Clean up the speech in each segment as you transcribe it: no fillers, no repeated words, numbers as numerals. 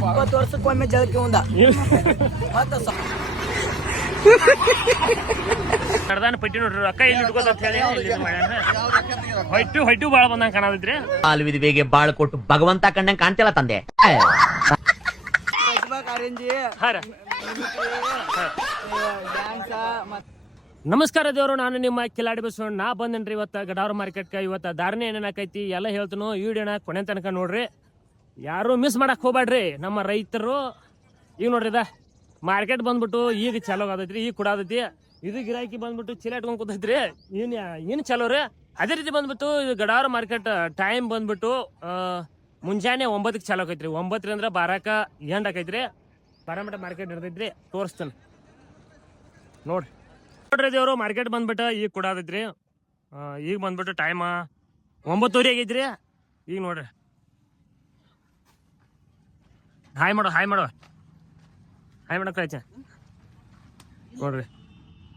20 ವರ್ಷಕ್ಕೊಮ್ಮೆ ಜಳಕಿ ಒಂದ ಕಡ್ದಾನ ಪಟ್ಟಿ ನೋಡ್ರಿ ಅಕ್ಕ ಇಲ್ಲಿ ಇಟ್ಕೋತ ಹೇಳಿ ಹೊಯ್ಟು ಬಾಳ ಬಂದಂಗ ಕಾಣದಿದ್ರಿ ಆಲ್ವಿದ ಬೇಗೆ ಬಾಳ ಕೊಟ್ಟು ಭಗವಂತ ಕಂಡಂಗ್ ಕಾಣ್ತಿಲ್ಲ ತಂದೆ. ನಮಸ್ಕಾರ ದೇವ್ರು, ನಾನು ನಿಮ್ಮ ಕಿಲಾಡಿ ಬಸವಣ್ಣ. ನಾ ಬಂದೇನ್ರಿ ಇವತ್ತು ಗಡಾವರ ಮಾರ್ಕೆಟ್ಗೆ. ಇವತ್ತು ದಾರಿನೇ ಏನೇನಾಕೈತಿ ಎಲ್ಲ ಹೇಳ್ತನು. ಈ ವಿಡಿಯೋನ ಕೊನೆ ತನಕ ನೋಡ್ರಿ, ಯಾರು ಮಿಸ್ ಮಾಡಕ್ ಹೋಗ್ಬೇಡ್ರಿ. ನಮ್ಮ ರೈತರು ಈಗ ನೋಡ್ರಿ ಇದ ಮಾರ್ಕೆಟ್ ಬಂದ್ಬಿಟ್ಟು ಈಗ ಚಾಲೋ ಆಗತೈತ್ರಿ, ಈಗ ಕುಡಾದೈತಿ. ಇದು ಗಿರಾಕಿ ಬಂದ್ಬಿಟ್ಟು ಚೀಲ ಇಟ್ಕೊಂಡ್ ಕೂತೈತ್ರಿ. ಏನು ಚಾಲೋ ರೀ. ಅದೇ ರೀತಿ ಬಂದ್ಬಿಟ್ಟು ಇದು ಗಡಾವರ ಮಾರ್ಕೆಟ್ ಟೈಮ್ ಬಂದ್ಬಿಟ್ಟು ಮುಂಜಾನೆ 9ಕ್ಕೆ ಚಾಲೋ ಆಕೈತ್ರಿ. 9 ಅಂದ್ರೆ 12ಕ್ಕೆ ಎಂಡ್ ಆಕೈತ್ರಿ. 12 ಮಟ್ಟ ಮಾರ್ಕೆಟ್ ಇರ್ತೈತ್ರಿ. ತೋರಿಸ್ತಾನೆ ನೋಡ್ರಿ. ದೇವ್ರು ಮಾರ್ಕೆಟ್ ಬಂದ್ಬಿಟ್ಟು ಈಗ ಕುಡಾದೈತ್ರಿ. ಈಗ ಬಂದ್ಬಿಟ್ಟು ಟೈಮ್ 9:30 ಆಗೈತ್ರಿ. ಈಗ ನೋಡ್ರಿ ಹಾಯ್ ಮಾಡೋ ಕೈಚ ನೋಡ್ರಿ.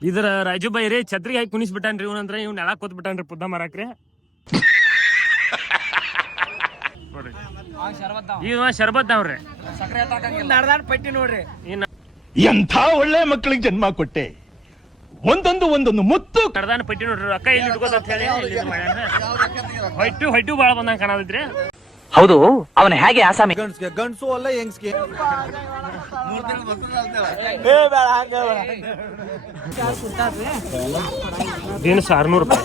ಇದ್ರ ರಾಜು ಬಾಯಿ ರೀ ಛತ್ರಿ ಹಾಕಿ ಕುಣಿಸ್ಬಿಟ್ಟಾನ್ರಿ. ಇವನಂದ್ರ ಇವ್ನ ನೆಲ ಕೂತ್ ಬಿಟ್ಟಾನ್ರಿ ಪುದ್ದ ಮಾರಾಕ್ರಿ. ನೋಡ್ರಿ ಈಗ ಶರ್ಬತ್ ಅವ್ರಿ ಪಟ್ಟಿ ನೋಡ್ರಿ. ಎಂಥ ಒಳ್ಳೆ ಮಕ್ಕಳಿಗೆ ಜನ್ಮ ಕೊಟ್ಟೆ. ಒಂದೊಂದು ಮುತ್ತು ಕಡ್ದಾನ ಪಟ್ಟಿ ನೋಡ್ರಿ ಅಕ್ಕ ಇಲ್ಲಿ ಇಟ್ಕೋತ ಹೇಳಿ ಹೊಯ್ಟು ಬಾಳ ಬಂದಂಗ ಕಾಣದಿದ್ರಿ. ಹೌದು, ಅವನ ಹೇಗೆ ಆಸಾಮಿ ಗಂಡ್ಸು ಅಲ್ಲ ಹೆಂಗ್ಸ್ಗೆ ಬೀನ್ಸ್ 600 ರೂಪಾಯಿ.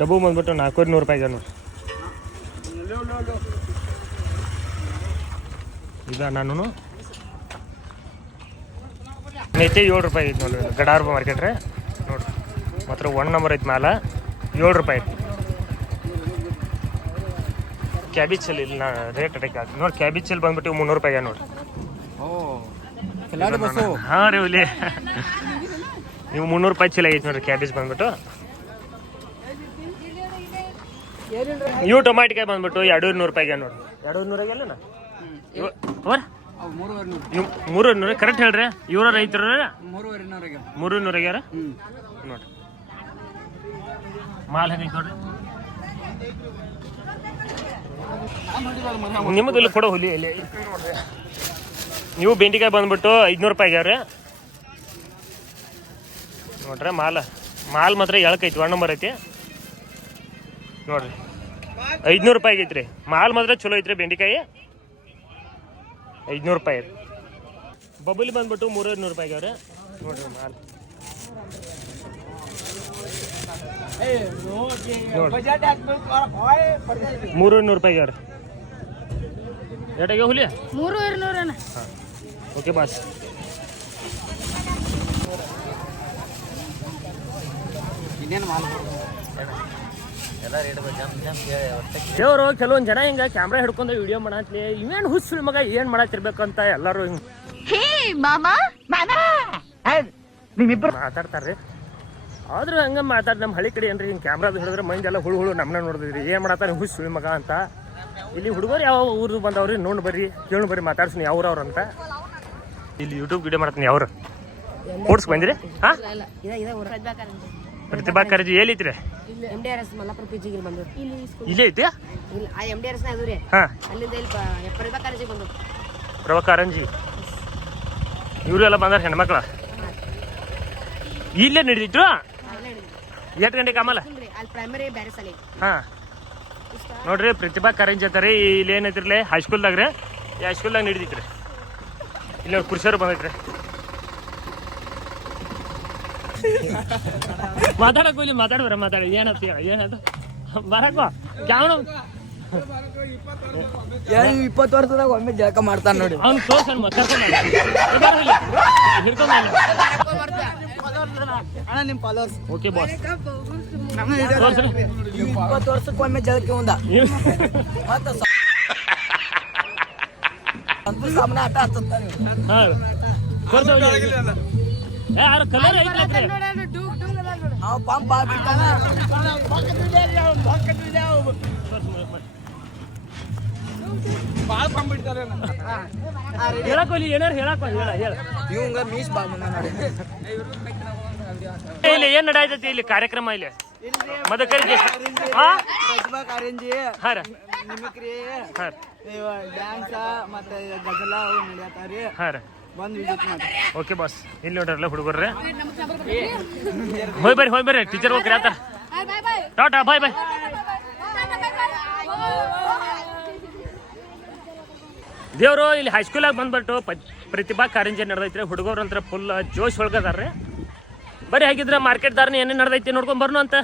ಡಬ್ಬು ಬಂದ್ಬಿಟ್ಟು 400 ರೂಪಾಯಿಗೆ ನೋಡ್ರಿ. ಈಗ ನಾನು ಮೆತ್ತೆ 7 ರೂಪಾಯಿ ಐತಿ ನೋಡ್ರಿ. ಗಡಾರ ಮಾರ್ಕೆಟ್ ರೀ ನೋಡ್ರಿ. ಮಾತ್ರ 1 ನಂಬರ್ ಐತಿ ಮ್ಯಾಲ 7 ರೂಪಾಯಿ ಐತಿ. ಕ್ಯಾಬೇಜ್ ಚಲ್ಲಿ ಇಲ್ಲ ರೇಟ್ ಅಟಕ್ ಆಗಿ ನೋಡಿ. ಕ್ಯಾಬೇಜ್ ಚಲ್ಲಿ ಬಂದ್ಬಿಟ್ಟು 300 ರೂಪಾಯಿಗೆ ನೋಡ್ರಿ. ಹಾಂ ರೀ ಇಲ್ಲಿ ನೀವು 300 ರೂಪಾಯಿ ಚೀಲ ಐತಿ ನೋಡ್ರಿ. ಕ್ಯಾಬೇಜ್ ಬಂದ್ಬಿಟ್ಟು. ಇವು ಟೊಮಾಟಿಕಾಯಿ ಬಂದ್ಬಿಟ್ಟು 200 ರೂಪಾಯಿಗೆ ನೋಡ್ರಿ. 200 ಅಲ್ಲ ಇವ 300 ಕರೆಕ್ಟ್ ಹೇಳ್ರಿ. ಇವ್ರ ರೈತರು 300 ಆಗ್ಯಾರ ನೋಡ್ರಿ. ಮಾಲ್ ಹೆಂಗೈತಿ ನೋಡ್ರಿ. ನಿಮ್ಮದು ಇಲ್ಲಿ ಕೊಡೋ ಹುಲಿ ಇಲ್ಲಿ ನೋಡ್ರಿ. ನೀವು ಬೆಂಡಿಕಾಯಿ ಬಂದ್ಬಿಟ್ಟು 500 ರೂಪಾಯಿ ಆಗ್ಯಾವ್ರಿ ನೋಡ್ರಿ. ಮಾಲ್ ಮಾತ್ರ ಎಳಕೈತಿ 1 ನಂಬರ್ ಐತಿ ನೋಡ್ರಿ. 500 ರೂಪಾಯಿ ಆಗೈತ್ರಿ. ಮಾಲ್ ಮಾತ್ರ ಚಲೋ ಐತ್ರಿ. ಬೆಂಡಿಕಾಯಿ 500 ರೂಪಾಯಿ. ಬಬಲಿ ಬಂದ್ಬಿಟ್ಟು 300 ರೂಪಾಯಿ ಆಗ್ಯಾವ್ರಿ ನೋಡ್ರಿ. ಮಾಲ್ 300 ರೂಪಾಯಿ ಆಗ್ಯಾವ್ರಿ. ಎಷ್ಟಾಗ್ಯಾವ ಹುಲಿ? 300. Okay boss. ದೇವ್ರು ಕೆಲವೊಂದ್ ಜನ ಹಿಂಗ ಕ್ಯಾಮ್ರಾ ಹಿಡ್ಕೊಂಡು ವಿಡಿಯೋ ಮಾಡತ್ಲಿ. ಇವೇನ್ ಹುಸ್ಸು ಮಗ ಏನ್ ಮಾಡತ್ತಿರ್ಬೇಕಂತ ಎಲ್ಲಾರು ಹಿಂಗ ಮಾತಾಡ್ತಾರ್ರಿ. ಆದ್ರೂ ಹಂಗ ಮಾತಾಡ್ ನಮ್ಮ ಹಳ್ಳಿ ಕಡೆ ಏನ್ರಿ ಹಿಂಗ್ ಕ್ಯಾಮ್ರಾದ ಹಿಡಿದ್ರೆ ಮಂದಿ ಎಲ್ಲ ಹುಳು ನಮ್ಮನ್ನ ನೋಡಿದ್ರಿ. ಏನ್ ಮಾಡತ್ತಾರ ಹುಸ್ಸು ಮಗ ಅಂತ. ಇಲ್ಲಿ ಹುಡುಗರು ಯಾವ ಊರು ಬಂದವ್ರಿ ನೋಡಿ ಬರ್ರಿ ಕೇಳು ಬರ್ರಿ ಮಾತಾಡ್ಸ್ನಿ ಯಾವ್ರವ್ರ ಅಂತ. ಇಲ್ಲಿ ಯೂಟ್ಯೂಬ್ ವಿಡಿಯೋ ಮಾಡ್ತೀನಿ. ಯಾವ್ರು ಓಡ್ಸ್ಕ್ ಬಂದಿರಿ? ಹಾ ಪ್ರತಿಭಾ ಕಾರಂಜಿ ಎಲ್ಲೈತ್ರಿ? ಇಲ್ಲೇ ಐತಿ. ಹಾ ಪ್ರಭಾ ಕಾರಂಜಿ ಇವ್ರು ಎಲ್ಲ ಬಂದಾರ ಹೆಣ್ಮಕ್ಳ. ಇಲ್ಲೇ ನಡೀತಿದ್ರು. ಎಷ್ಟು ಗಂಟೆಗೆ ಆಮಲ್ಲ? ಹಾ ನೋಡ್ರಿ ಪ್ರತಿಭಾ ಕಾರಂಜಿ ಅಂತಾರಿ. ಇಲ್ಲಿ ಏನೈತಿರ್ಲಿ ಹೈಸ್ಕೂಲ್ದಾಗ ರೀ. ಈ ಹೈಸ್ಕೂಲ್ದಾಗ ನಡೀತಿತ್ರಿ. ಇಲ್ಲಿ ಪುರುಷರು ಬಂದೈತ್ರಿ. ಮಾತಾಡಕ್ ಇಲ್ಲಿ ಮಾತಾಡಿ ಏನಂತ ಏನಂತ ಬರಕ ಕ್ಯಾಮ್ರಾ 20 ವರ್ಷದಾಗ ಒಮ್ಮೆ ಜಳಕ ಮಾಡ್ತಾನ ನೋಡಿ. ಅವ್ನು ತೋರ್ಸನ್ ನಿಮ್ ಫಾಲೋವರ್ಸ್. Okay boss. 20 ವರ್ಷಕ್ಕೊಮ್ಮೆ ಜಳಕಿ ಒಂದ ಸಾಮನೆ ಆಟ ಆಡ್ತಾರೆ. ಯಾರು ಕಲರ್ ಐತ್ರಿ. ಪಂಪ್ ಹೇಳಕೋಲಿ ಏನಾರು ಹೇಳಕೋಲಿ ಹೇಳ ಇವಂಗ ಮೀಸ್ ಬಾ ಇಲ್ಲಿ ಏನ್ ನಡಾಯ್ತೈತಿ ಇಲ್ಲಿ ಕಾರ್ಯಕ್ರಮ? ಇಲ್ಲಿ ಮದಕರಿ ಹಾ ಪ್ರತಿಭಾ ಕಾರಂಜಿ ಹಾ ರೀ ನಿಮಿಕ್ರಿ ಹಾ ಡ್ಯಾನ್ಸ್ ಮತ್ತೆ ಗಜಲ ಅವು ನಡೆಯತ್ತಾವ್ರಿ ಹಾ ರೀ ಬಂದು ವಿಸಿಟ್ ಮಾಡಿ ಓಕೆ ಬಾಸ್ ಇಲ್ಲಿ ನೋಡ್ರಲ್ಲ ಹುಡುಗರ್ರೆ ಹೋಯ್ ಬರ್ರಿ ಟೀಚರ್ ಹೋಗ್ರಿ ಆತ ಟಾಟಾ ಬಾಯ್ ಬಾಯ್ ದೇವರು ಇಲ್ಲಿ ಹೈಸ್ಕೂಲಾಗ ಬಂದ್ಬಿಟ್ಟು ಪ್ರತಿಭಾ ಕಾರಂಜಿ ನಡೆದೈತ್ರಿ ಹುಡುಗರು ಅಂತ ಫುಲ್ ಜೋಶ್ ಒಳಗದಾರ್ರಿ ಬರೀ ಹಾಗಿದ್ರೆ ಮಾರ್ಕೆಟ್ ದಾರನ ಏನೇನು ನಡೆದೈತಿ ನೋಡ್ಕೊಂಡ್ ಬರ್ನು ಅಂತ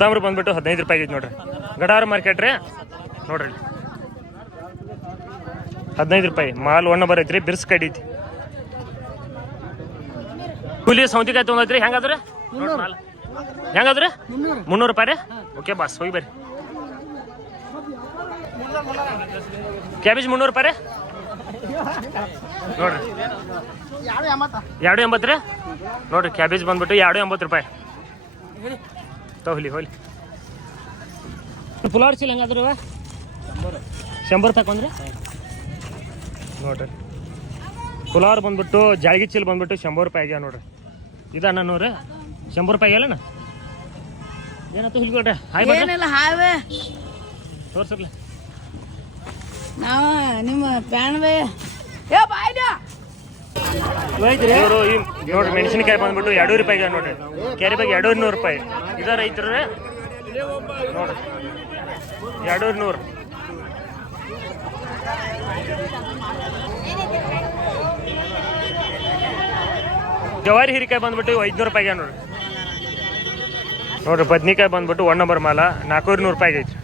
ತಾಮ್ರ ಬಂದ್ಬಿಟ್ಟು 15 ರೂಪಾಯಿ ಐತಿ ನೋಡ್ರಿ ಗಡಾರ ಮಾರ್ಕೆಟ್ ರೀ ನೋಡ್ರಿ 15 ರೂಪಾಯಿ ಮಾಲ್ 1 ನಂಬರ್ ಐತ್ರಿ ಬಿರ್ಸ್ ಕಡಿ ಐತಿ ಕೂಲಿ ಸೌಂತಿಕಾಯಿ ತೊಗೊಂಡೈತ್ರಿ ಹೆಂಗಾದ್ರಿ ಹೆಂಗಾದ್ರಿ 300 ರೂಪಾಯಿ ರೀ ಓಕೆ ಬಾಸ್ ಹೋಗಿ ಬರ್ರಿ ಕ್ಯಾಬೇಜ್ 300 ರೂಪಾಯಿ ರೀ ನೋಡ್ರಿ 280 ರೀ ನೋಡ್ರಿ ಕ್ಯಾಬೇಜ್ ಬಂದ್ಬಿಟ್ಟು 280 ರೂಪಾಯಿ ತಗೊಳ್ಳಿ ಹೋಗ್ಲಿ ಫ್ಲವರ್ ಚೀಲ ಹೆಂಗಾದ್ರು 100 ತಕೊಂಡ್ರಿ ನೋಡ್ರಿ ಫ್ಲವರ್ ಬಂದ್ಬಿಟ್ಟು ಜಾಳ್ಗಿ ಚೀಲ ಬಂದ್ಬಿಟ್ಟು 100 ರೂಪಾಯಿ ಆಗ್ಯಾವ ನೋಡ್ರಿ ಇದ ನಾನೂರು 100 ರೂಪಾಯಿ ಅಲ್ಲಣ್ಣ ಏನಾಯ್ತು ಹುಲ್ಕೊಡ್ರಿ ಹಾಯ್ ಹಾವೇ ತೋರ್ಸರ್ಲ ನಾವು ನಿಮ್ಮ ಪ್ಯಾಣ್ವೇ ಏ ಬಾಯ್ಡ ಇವರು ನೋಡ್ರಿ ಮೆಣಸಿನಕಾಯಿ ಬಂದ್ಬಿಟ್ಟು 200 ರೂಪಾಯಿಗೆ ನೋಡ್ರಿ ಕ್ಯಾರಿ ಬ್ಯಾಗ್ 200 ರೂಪಾಯಿ ಇದ ರೈತರು ನೋಡ್ರಿ 200 ಜವಾರಿ ಹೀರಿಕಾಯಿ ಬಂದ್ಬಿಟ್ಟು 500 ರೂಪಾಯಿಗೆ ನೋಡ್ರಿ ನೋಡ್ರಿ ಬದ್ನಿಕಾಯಿ ಬಂದ್ಬಿಟ್ಟು 1 ನಂಬರ್ ಮಾಲ 400 ರೂಪಾಯಿಗೆ ಐತ್ರಿ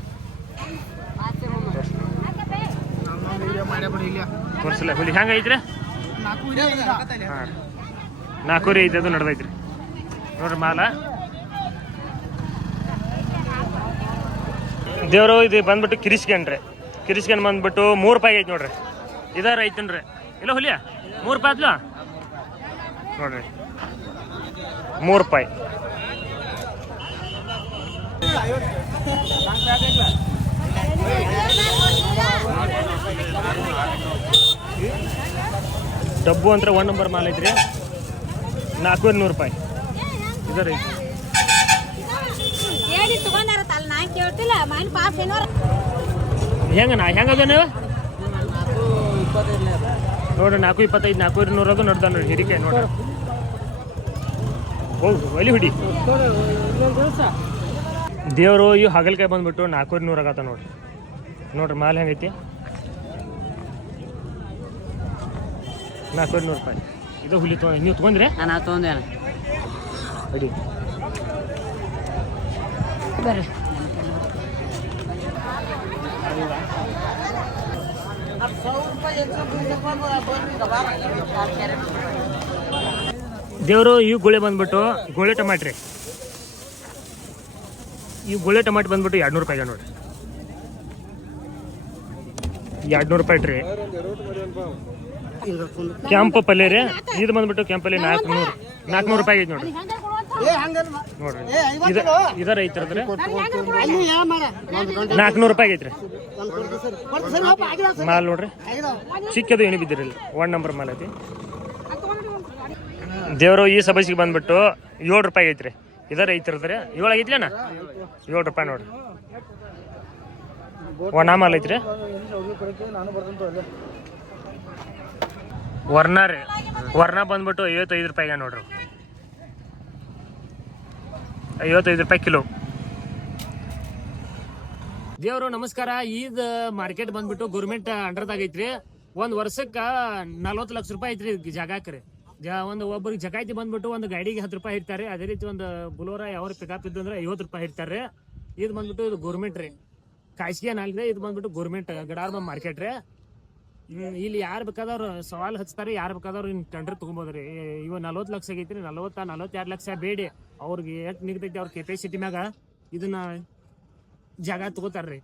ತೋರಿಸಲ್ಲ ಹುಲಿ ಹೆಂಗ ಐತ್ರಿ ಹಾಂ 405 ನಡೆದೈತ್ರಿ ನೋಡ್ರಿ ಮಾಲ ದೇವರು ಇದು ಬಂದ್ಬಿಟ್ಟು ಕಿರಿಸ್ಕಂಡ್ ಬಂದ್ಬಿಟ್ಟು 3 ರೂಪಾಯಿ ಐತಿ ನೋಡ್ರಿ ಇದಾರ ಐತನ್ರಿ ಇಲ್ಲ ಹುಲಿಯ 3 ರೂಪಾಯಿ ಆತ್ಲ ನೋಡ್ರಿ 3 ರೂಪಾಯಿ ಡಬ್ಬು ಅಂತ 1 ನಂಬರ್ ಮಾಲ್ ಐತ್ರಿ 400 ರೂಪಾಯಿ ಇದರ ಐತಿ ಹೆಂಗದ ನೀವು ನೋಡ್ರಿ 425 400 ಅದು ನಡ್ದ ನೋಡ್ರಿ ಹಿರಿಕಾಯಿ ನೋಡ್ರಿ ಹೋಗು ಒಲಿ ಹುಡಿ ದೇವರು ಇವು ಹಾಗಲ್ಕಾಯಿ ಬಂದ್ಬಿಟ್ಟು 400 ಆಗತ್ತ ನೋಡ್ರಿ ಮಾಲ್ ಹೆಂಗೈತಿ 400 ರೂಪಾಯಿ ಇದು ಹುಲಿ ನೀವು ತೊಗೊಂಡ್ರಿ ನಾನು ತೊಗೊಂಡೆ ಅಡಿ ಬರ್ರಿ ದೇವರು ಇವು ಗೋಳೆ ಬಂದ್ಬಿಟ್ಟು ಗೋಳೆ ಟಮಾಟ್ರಿ ಇವು ಗೋಳೆ ಟಮಾಟೆ ಬಂದ್ಬಿಟ್ಟು 200 ರೂಪಾಯಿಗೆ ನೋಡ್ರಿ 200 ರೂಪಾಯಿ ಟ್ರಿ ಕೆಂಪು ಪಲ್ಯ ರೀ ಇದು ಬಂದ್ಬಿಟ್ಟು ಕೆಂಪು ಪಲ್ಯ 400 ರೂಪಾಯಿ ಐತಿ ನೋಡ್ರಿ ಇದರ ಐತ್ರದ್ರಿ 400 ರೂಪಾಯಿ ಐತ್ರಿ ಮಾಲ್ ನೋಡ್ರಿ ಚಿಕ್ಕದು ಏನು ಬಿದ್ದಿರಲ್ಲ 1 ನಂಬರ್ ಮಾಲ್ ಐತಿ ದೇವರು ಈ ಸಬಸಿಗೆ ಬಂದ್ಬಿಟ್ಟು 7 ರೂಪಾಯಿ ಐತ್ರಿ ಇದರ ಐತ್ರದ್ರಿ 7 ಆಗೈತ್ಲೇನ 7 ರೂಪಾಯಿ ನೋಡ್ರಿ ಒಣ ಮಾಲ್ ಐತ್ರಿ ವರ್ಣ ಬಂದ್ಬಿಟ್ಟು 55 ರೂಪಾಯಿಗೆ ನೋಡ್ರಿ 55 ರೂಪಾಯಿ ಕಿಲೋ ದೇವ್ರು ನಮಸ್ಕಾರ ಈದ್ ಮಾರ್ಕೆಟ್ ಬಂದ್ಬಿಟ್ಟು ಗೌರ್ಮೆಂಟ್ ಅಂಡರ್ದಾಗ ಐತ್ರಿ 1 ವರ್ಷಕ್ಕೆ 40 ಲಕ್ಷ ರೂಪಾಯಿ ಐತ್ರಿ ಜಾಗಕ್ರಿ ಒಬ್ಬರಿಗೆ ಜಕಾಯ್ತಿ ಬಂದ್ಬಿಟ್ಟು ಒಂದು ಗಾಡಿಗೆ 10 ರೂಪಾಯಿ ಇರ್ತಾರೆ ಅದೇ ರೀತಿ ಒಂದು ಬುಲೋರ ಯಾವ ಪಿಕಪ್ ಇದ್ದು ಅಂದ್ರೆ 50 ರೂಪಾಯಿ ಇರ್ತಾರೆ ಇದು ಬಂದ್ಬಿಟ್ಟು ಇದು ಗೌರ್ಮೆಂಟ್ ರೀ ಕಾಯಿಸ್ಗೆ ನಾಲ್ಕು ಇದು ಬಂದ್ಬಿಟ್ಟು ಗೌರ್ಮೆಂಟ್ ಗಡಾರ್ಮ ಮಾರ್ಕೆಟ್ ರೀ ಇಲ್ಲಿ ಯಾರು ಬೇಕಾದವ್ರು ಸವಾಲ್ ಹಚ್ತಾರೆ ಯಾರು ಬೇಕಾದವ್ರು ಇನ್ನು ಟೆಂಡರ್ ತೊಗೊಬೋದ್ರಿ ಇವ 40 ಲಕ್ಷ ಆಗೈತ್ರಿ 42 ಲಕ್ಷ ಬೇಡಿ ಅವ್ರಿಗೆ ಎಷ್ಟು ನಿಗದೈತಿ ಅವ್ರ ಕೆಪಾಸಿಟಿ ಮ್ಯಾಗ ಇದನ್ನ ಜಾಗ ತಗೋತಾರ್ರಿ